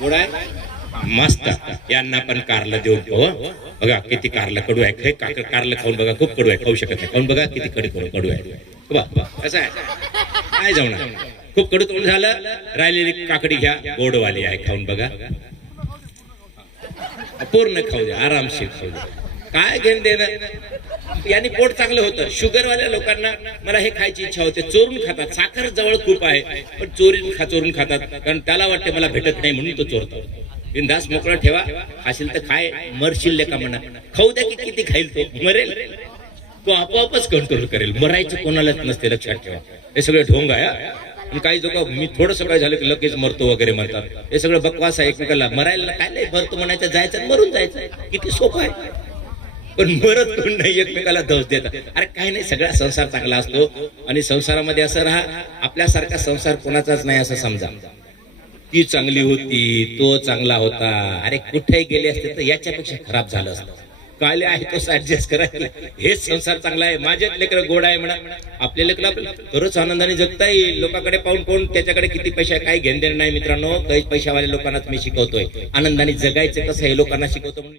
गोड आहे मस्त. यांना पण कारलं देऊ हो. बघा किती कारलं कडू आहे. कारलं खाऊन बघा, खूप कडू आहे, खाऊ शकत नाही. खाऊन बघा किती कडू आहे. कसं आहे काय जाऊन खूप कडू तोंड झालं. राहिलेली काकडी घ्या, गोडवाली आहे, खाऊन बघा. पूर्ण खाऊ द्या, आरामशीर खाऊ द्या. काय घेऊन देणं. यांनी पोट चांगलं होतं. शुगरवाल्या लोकांना मला हे खायची इच्छा होते, चोरून खातात. साखर जवळ खूप आहे पण चोरून खातात, कारण त्याला वाटते मला भेटत नाही म्हणून तो चोरतो. बिनधास्त मोकळा ठेवा. खाशील तर खाय, मरशील का म्हणा. खाऊ द्या की किती खाईल तो, मरेल तो आपोआपच कंट्रोल करेल. मरायचं कोणालाच नसते, लक्षात ठेवा. हे सगळे ढोंग आहे. काही लोक मी थोडस काय झालं की लगेच मरतो वगैरे म्हणतात. हे सगळं बकवास आहे. एकमेकाला मरायला काय नाही, मरतो म्हणायचं, जायचं मरून जायचं, किती सोपं आहे. पण मरत कोण नाही, एकमेकाला दोष देतात. अरे काही नाही, सगळा संसार चांगला असतो. आणि संसारामध्ये असं राहा, आपल्यासारखा संसार कोणाचाच नाही असं समजा. ती चांगली होती, तो चांगला होता, अरे कुठे गेले असते तर याच्यापेक्षा खराब झालं असतं. काय आहे तो ऍडजस्ट करायला. हेच संसार चांगला आहे. माझे लेकरं गोड आहे म्हणा. आपले लेकरं आपल्याला खरंच आनंदाने जगता येईल. लोकांकडे पाहून कोण त्याच्याकडे किती पैसे आहे काही घेणं देणं नाही मित्रांनो. काही पैशावाल्या लोकांनाच मी शिकवतोय आनंदाने जगायचं कसं हे लोकांना शिकवतो म्हणून.